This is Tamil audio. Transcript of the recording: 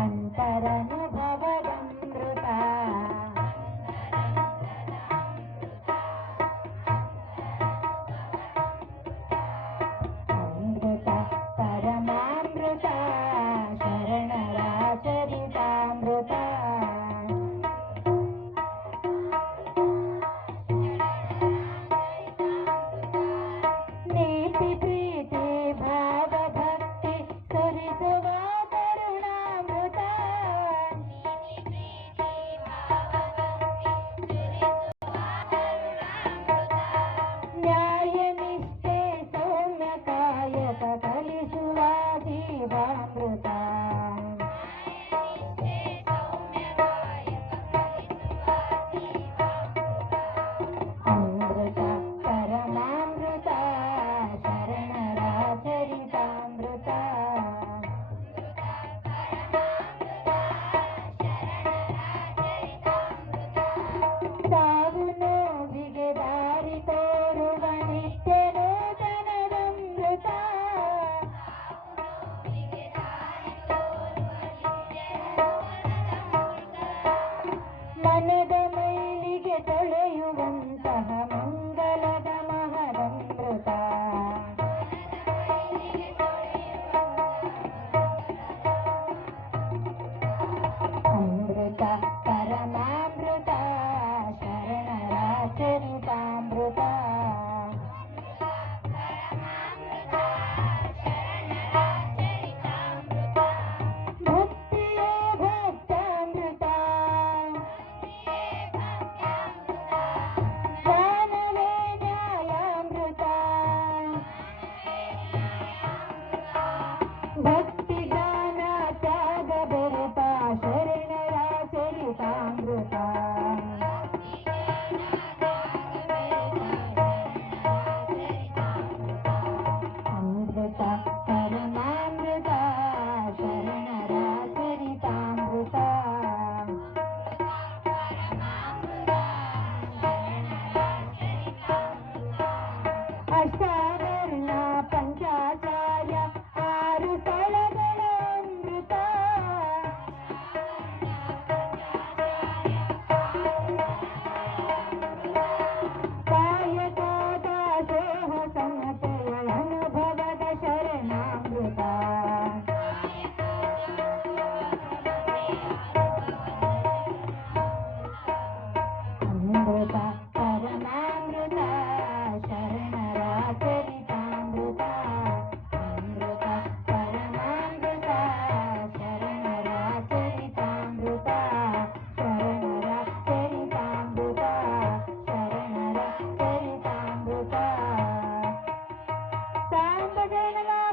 அன்பரணி ಕನದ I said.